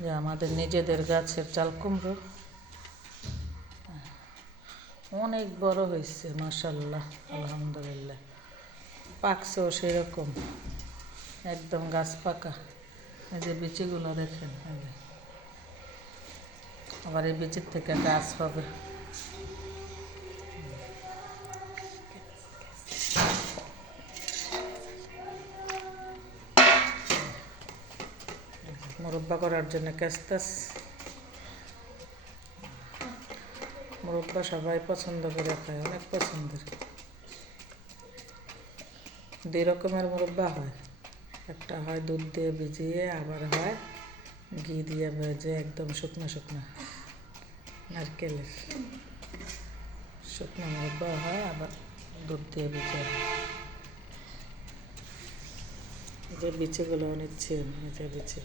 যে আমাদের নিজেদের গাছের চাল কুমড়ো অনেক বড় হয়েছে, মাশাল্লাহ, আলহামদুলিল্লাহ। পাকছেও সেরকম, একদম গাছ পাকা। এই যে বিচিগুলো দেখেন, আবার এই বিচির থেকে গাছ হবে। মুরব্বা করার জন্য কাস্তাস, মুরব্বা সবাই পছন্দ করে খায়, অনেক পছন্দের। 2 রকমের মুরব্বা হয়, একটা হয় দুধ দিয়ে ভিজিয়ে, আবার হয় ঘি দিয়ে ভেজে, একদম শুকনো শুকনো নারকেলের শুকনো মুরব্বা হয়, আবার দুধ দিয়ে ভিজে। যে বিচিগুলো নিচ্ছি, এই যে বিচি